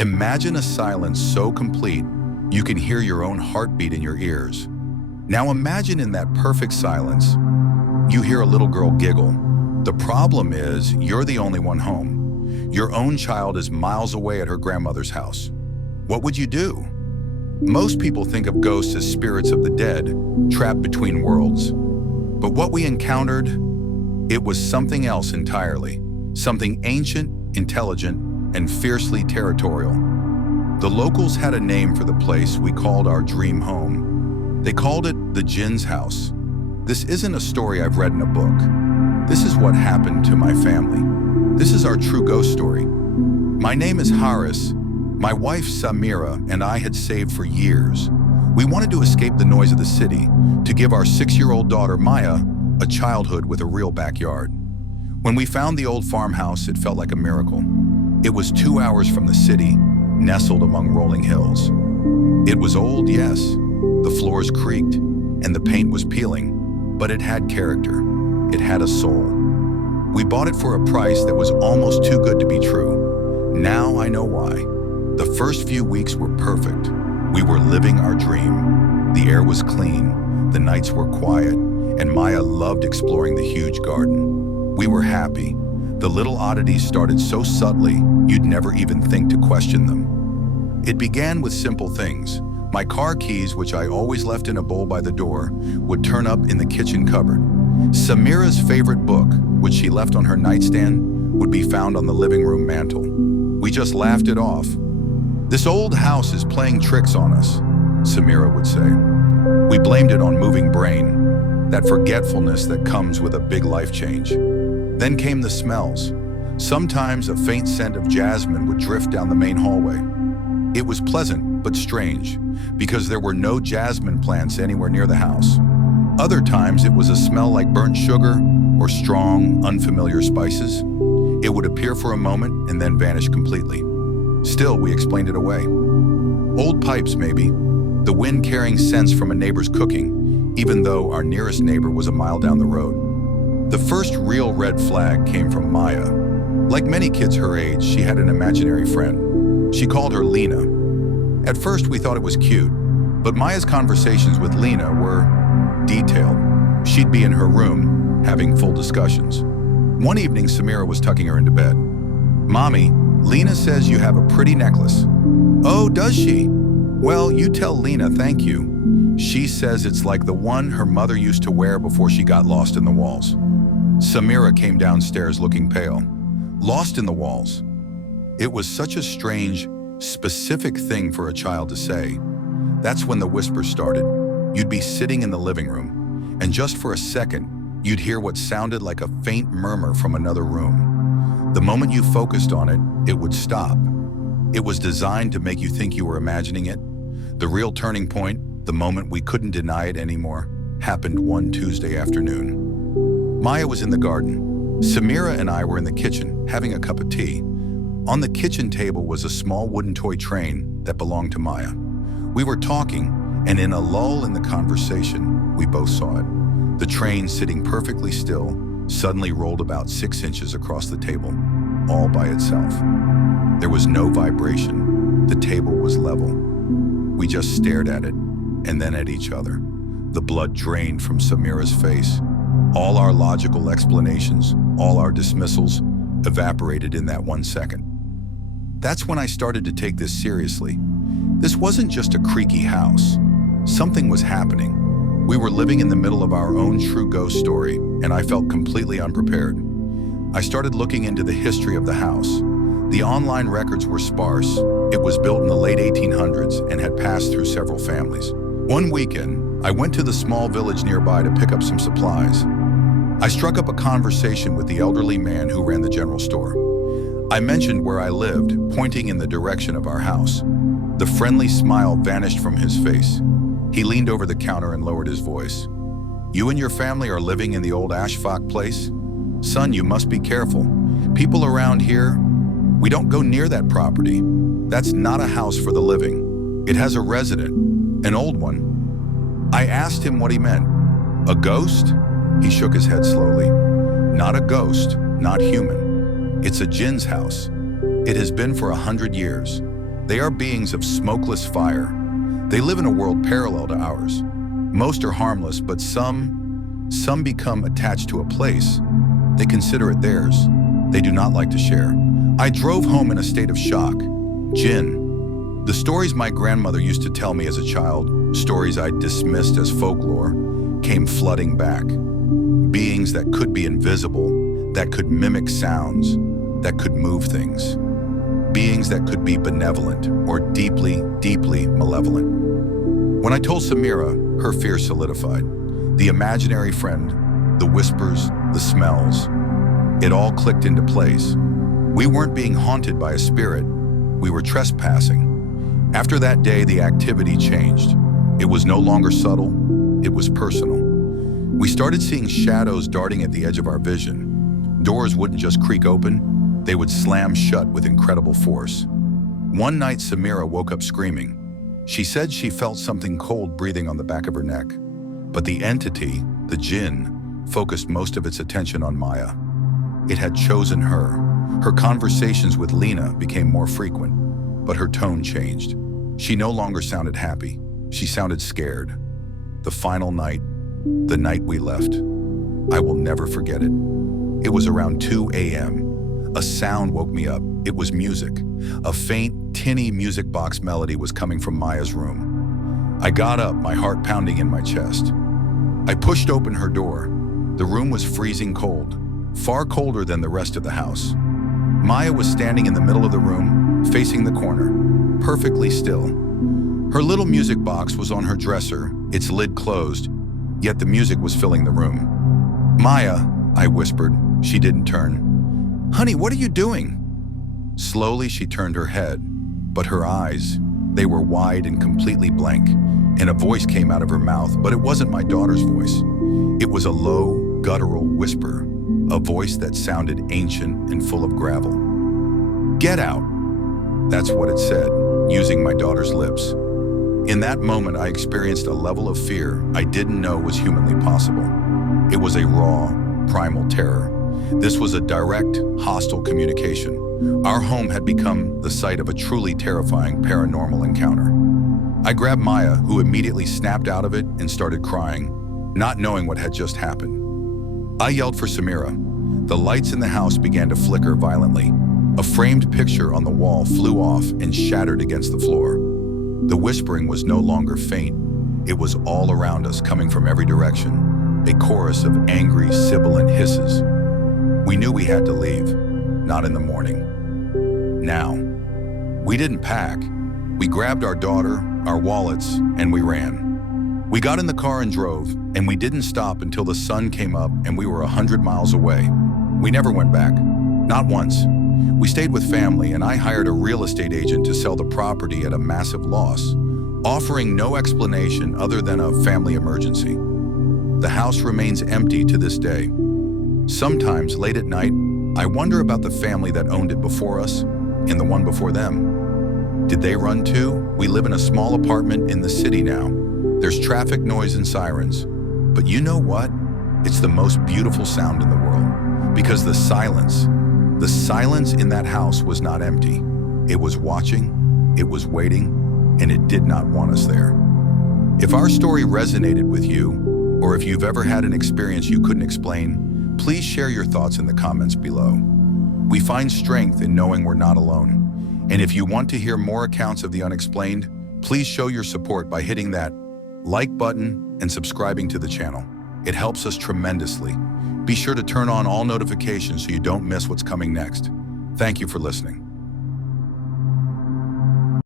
Imagine a silence so complete you can hear your own heartbeat in your ears. Now imagine in that perfect silence, you hear a little girl giggle. The problem is you're the only one home. Your own child is miles away at her grandmother's house. What would you do? Most people think of ghosts as spirits of the dead, trapped between worlds. But what we encountered, it was something else entirely. Something ancient, intelligent, and fiercely territorial. The locals had a name for the place we called our dream home. They called it the Jinns house. This isn't a story I've read in a book. This is what happened to my family. This is our true ghost story. My name is Haris. My wife Samira and I had saved for years. We wanted to escape the noise of the city, to give our 6-year-old daughter Maya a childhood with a real backyard. When we found the old farmhouse, it felt like a miracle. It was 2 hours from the city, nestled among rolling hills. It was old, yes. The floors creaked, and the paint was peeling, but it had character. It had a soul. We bought it for a price that was almost too good to be true. Now I know why. The first few weeks were perfect. We were living our dream. The air was clean, the nights were quiet, and Maya loved exploring the huge garden. We were happy. The little oddities started so subtly, you'd never even think to question them. It began with simple things. My car keys, which I always left in a bowl by the door, would turn up in the kitchen cupboard. Samira's favorite book, which she left on her nightstand, would be found on the living room mantel. We just laughed it off. "This old house is playing tricks on us," Samira would say. We blamed it on moving brain, that forgetfulness that comes with a big life change. Then came the smells. Sometimes a faint scent of jasmine would drift down the main hallway. It was pleasant, but strange, because there were no jasmine plants anywhere near the house. Other times it was a smell like burnt sugar or strong, unfamiliar spices. It would appear for a moment and then vanish completely. Still, we explained it away. Old pipes, maybe. The wind carrying scents from a neighbor's cooking, even though our nearest neighbor was a mile down the road. The first real red flag came from Maya. Like many kids her age, she had an imaginary friend. She called her Lena. At first, we thought it was cute, but Maya's conversations with Lena were detailed. She'd be in her room, having full discussions. One evening, Samira was tucking her into bed. "Mommy, Lena says you have a pretty necklace." "Oh, does she? Well, you tell Lena thank you. She says it's like the one her mother used to wear before she got lost in the walls." Samira came downstairs looking pale. Lost in the walls. It was such a strange, specific thing for a child to say. That's when the whispers started. You'd be sitting in the living room, and just for a second, you'd hear what sounded like a faint murmur from another room. The moment you focused on it, it would stop. It was designed to make you think you were imagining it. The real turning point, the moment we couldn't deny it anymore, happened one Tuesday afternoon. Maya was in the garden. Samira and I were in the kitchen, having a cup of tea. On the kitchen table was a small wooden toy train that belonged to Maya. We were talking, and in a lull in the conversation, we both saw it. The train, sitting perfectly still, suddenly rolled about 6 inches across the table, all by itself. There was no vibration. The table was level. We just stared at it, and then at each other. The blood drained from Samira's face. All our logical explanations, all our dismissals, evaporated in that 1 second. That's when I started to take this seriously. This wasn't just a creaky house. Something was happening. We were living in the middle of our own true ghost story, and I felt completely unprepared. I started looking into the history of the house. The online records were sparse. It was built in the late 1800s and had passed through several families. One weekend, I went to the small village nearby to pick up some supplies. I struck up a conversation with the elderly man who ran the general store. I mentioned where I lived, pointing in the direction of our house. The friendly smile vanished from his face. He leaned over the counter and lowered his voice. "You and your family are living in the old ashfaq place? Son, you must be careful. People around here, we don't go near that property. That's not a house for the living. It has a resident, an old one." I asked him what he meant. "A ghost?" He shook his head slowly. "Not a ghost, not human. It's a Jinns house. It has been for 100 years. They are beings of smokeless fire. They live in a world parallel to ours. Most are harmless, but some become attached to a place. They consider it theirs. They do not like to share. I drove home in a state of shock. Jinn. The stories my grandmother used to tell me as a child, stories I dismissed as folklore, came flooding back. Beings that could be invisible, that could mimic sounds, that could move things. Beings that could be benevolent or deeply, deeply malevolent. When I told Samira, her fear solidified. The imaginary friend, the whispers, the smells, it all clicked into place. We weren't being haunted by a spirit, we were trespassing. After that day, the activity changed. It was no longer subtle, it was personal. We started seeing shadows darting at the edge of our vision. Doors wouldn't just creak open, they would slam shut with incredible force. One night, Samira woke up screaming. She said she felt something cold breathing on the back of her neck. But the entity, the Jinn, focused most of its attention on Maya. It had chosen her. Her conversations with Lena became more frequent, but her tone changed. She no longer sounded happy. She sounded scared. The final night, the night we left, I will never forget it. It was around 2 a.m. A sound woke me up. It was music. A faint, tinny music box melody was coming from Maya's room. I got up, my heart pounding in my chest. I pushed open her door. The room was freezing cold, far colder than the rest of the house. Maya was standing in the middle of the room, facing the corner, perfectly still. Her little music box was on her dresser, its lid closed, yet the music was filling the room. "Maya," I whispered. She didn't turn. "Honey, what are you doing?" Slowly, she turned her head, but her eyes, they were wide and completely blank, and a voice came out of her mouth, but it wasn't my daughter's voice. It was a low, guttural whisper, a voice that sounded ancient and full of gravel. "Get out." That's what it said, using my daughter's lips. In that moment, I experienced a level of fear I didn't know was humanly possible. It was a raw, primal terror. This was a direct, hostile communication. Our home had become the site of a truly terrifying paranormal encounter. I grabbed Maya, who immediately snapped out of it and started crying, not knowing what had just happened. I yelled for Samira. The lights in the house began to flicker violently. A framed picture on the wall flew off and shattered against the floor. The whispering was no longer faint. It was all around us, coming from every direction, a chorus of angry, sibilant hisses. We knew we had to leave, not in the morning. Now. We didn't pack. We grabbed our daughter, our wallets, and we ran. We got in the car and drove, and we didn't stop until the sun came up and we were 100 miles away. We never went back, not once. We stayed with family, and I hired a real estate agent to sell the property at a massive loss, offering no explanation other than a family emergency. The house remains empty to this day. Sometimes, late at night, I wonder about the family that owned it before us and the one before them. Did they run too? We live in a small apartment in the city now. There's traffic noise and sirens. But you know what? It's the most beautiful sound in the world. Because the silence in that house was not empty. It was watching, it was waiting, and it did not want us there. If our story resonated with you, or if you've ever had an experience you couldn't explain, please share your thoughts in the comments below. We find strength in knowing we're not alone. And if you want to hear more accounts of the unexplained, please show your support by hitting that like button and subscribing to the channel. It helps us tremendously. Be sure to turn on all notifications so you don't miss what's coming next. Thank you for listening.